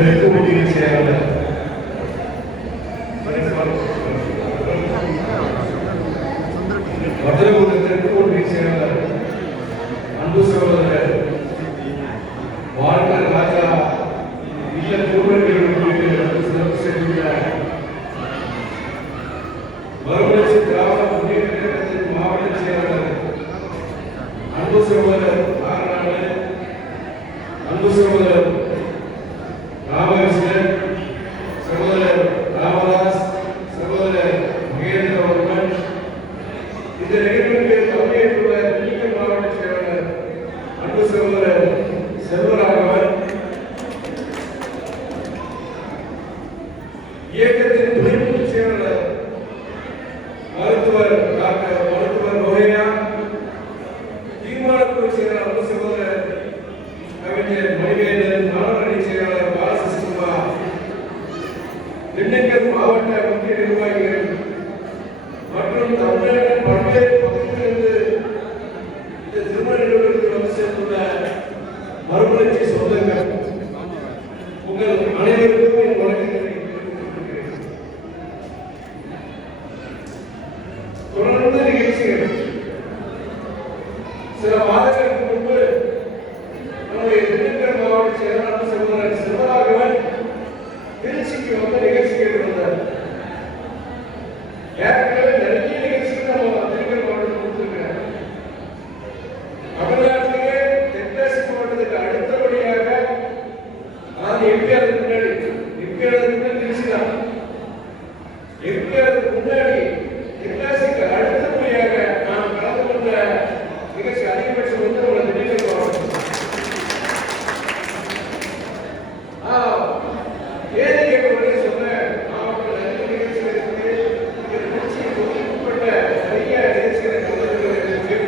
தெற்கு ஒன்றிய செயலாளர் மதுரை தெற்கு ஒன்றிய செயலாளர் அன்பு சகோதரர் வாழ்க்கை ராஜா இல்ல பூர்வர்கள் மறுமலர்ச்சி திராவிட முன்னேற்ற கழகத்தின் மாவட்ட செயலாளர் அன்பு சகோதரர் நாகராஜ், அன்பு சகோதரர் ராமகிருஷ்ணன், சகோதரர் ராமதாஸ், சகோதரர் மகேந்திர அவர்கள், இந்த நிகழ்வுக்கு பங்கேற்றுள்ள நீக்க மாவட்ட செயலாளர் அன்பு சகோதரர் செல்வராகவன், இயக்கத்தின் துணை பொதுச் செயலாளர் மருத்துவர் டாக்டர் மருத்துவர் ரோஹியா, தீர்மானக்குழு செயலாளர் அன்பு சகோதரர் கவிஞர் மணிவேந்தன், மாணவரணி செயலாளர் பாலசசிகுமார், திண்டுக்கல் மாவட்ட முக்கிய நிர்வாகிகள் மற்றும் தமிழகத்தின் பல்வேறு பகுதிகளிலிருந்து இந்த திருமண நிகழ்வுக்கு வந்து சேர்ந்துள்ள மறுமலர்ச்சி சொந்தங்கள், உங்கள் அனைவருக்கும் என் வணக்கங்களை தெரிவித்துக் கொள்கிறேன். தொடர்ந்து நிகழ்ச்சிகள் சில மாதங்களுக்கு முன்பு நம்முடைய திண்டுக்கல் மாவட்ட செயலாளர் சகோதரர் செல்வராகவன் திருச்சிக்கு வந்து நிகழ்ச்சிகள் இருந்தார். ஏற்கனவே நிறைய நிகழ்ச்சிகள் நம்ம திண்டுக்கல் மாவட்டத்தில் கொடுத்திருக்கிறேன். தமிழ்நாட்டிலேயே தென்காசி மாவட்டத்துக்கு அடுத்தபடியாக, அதாவது எம்பிஆருக்கு முன்னாடி திருச்சி தான், எம்பிஆருக்கு முன்னாடி தென்காசிக்கு அடுத்தபடியாக நாம் கலந்து கொண்ட நிகழ்ச்சி அதிகபட்சம் வந்து நம்ம திண்டுக்கல் மாவட்டம். ஏழை கேட்கக்கூடிய சொன்ன மாவட்ட நிறைய நிகழ்ச்சிகள் இருக்குது. உட்பட்ட நிறைய நிகழ்ச்சிகளை கலந்து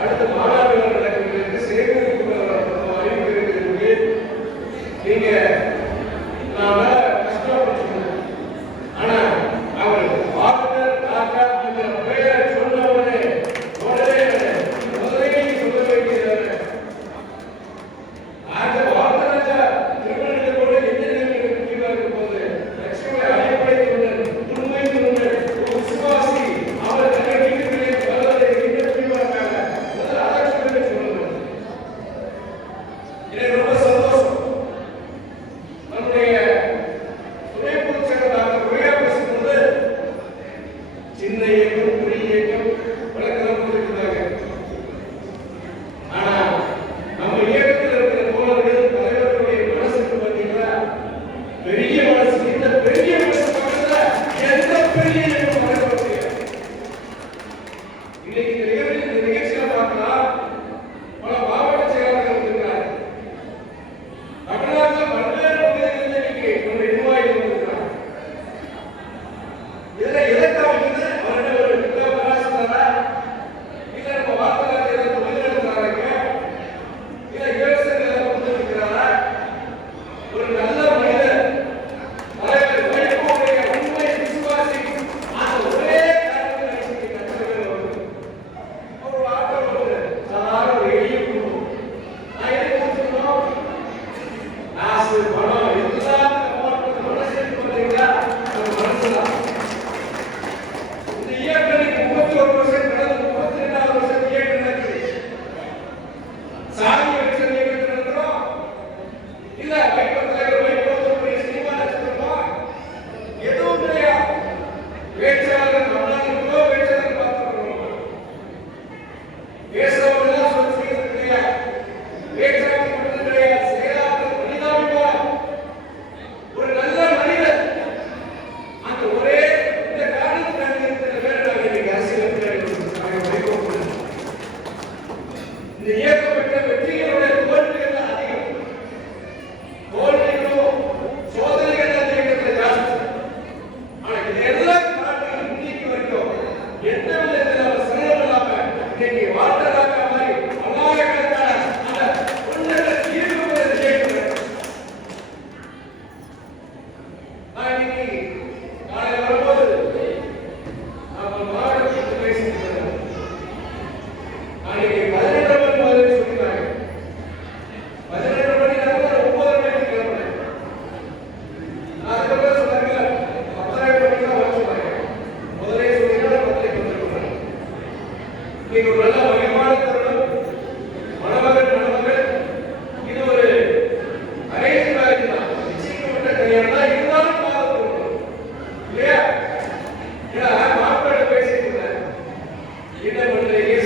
அடுத்த மாநாடுகள் நடக்கிறது, சேகரிப்பு அறிவிக்கிறது. நீங்க நாம கஷ்டப்பட்டு, ஆனா அவர் ஆளுநர் ராஜா என்ற பெயரை சொன்னவரே உடனே முதலே சொல்ல வேண்டியது அந்த வார்த்தராஜா திருமணத்தை கூட என்ன நிலைமையில் இருக்கும் போது லட்சுமி அடிப்படை கொண்டு உண்மை கொண்டு ஒரு விசுவாசி அவர் கண்டிப்பிலே வல்லதை என்ன புரிவாங்க முதல் ஆலோசனை சொல்லணும். எனக்கு ரொம்ப சந்தோஷம். நம்முடைய துணை பொதுச் செயலாளர் உரையா பேசும்போது சின்ன இயக்கம் பெரிய இயக்கம் வழக்கெல்லாம் கொடுத்திருக்கிறாங்க. ஆனா நம்ம இயக்கத்தில் இருக்கிற தோழர்கள் தலைவர்களுடைய மனசுக்கு பார்த்தீங்கன்னா பெரிய மனசு. இந்த பெரிய மனசு பக்கத்துல எந்த பெரிய இயக்கம் வளர முடியாது. இன்னைக்கு இந்த நிகழ்ச்சியில பார்க்கலாம், பல மாவட்ட செயலாளர்கள் வந்திருக்கிறார். தமிழ்நாட்டில் பல்வேறு பகுதிகளில் இன்னைக்கு நம்முடைய நிர்வாகிகள் வந்திருக்கிறார். இதுல எதை காமிக்குது? அவருடைய ஒரு விலாசத்தாரா, இல்ல நம்ம வார்த்தையாளர் தொழில் நடத்துறாங்க, இல்ல இலவசங்கள் கொடுத்திருக்கிறாரா, ஒரு நல்ல மனிதர் தலைவர் வைகோவுடைய உண்மை விசுவாசி, அந்த ஒரே காரணத்தை இன்னைக்கு ஒரு நல்ல மகிழ்வான தருணம். மணமகன் மணமகள் இது ஒரு அரேஞ்ச் மேரேஜ் தான், நிச்சயிக்கப்பட்ட கல்யாணம் தான். இருந்தாலும் காதல் திருமணம் இல்லையா? ஏன்னா மாப்பிள்ளை பேசிட்டு இருந்தேன், என்ன பண்றீங்க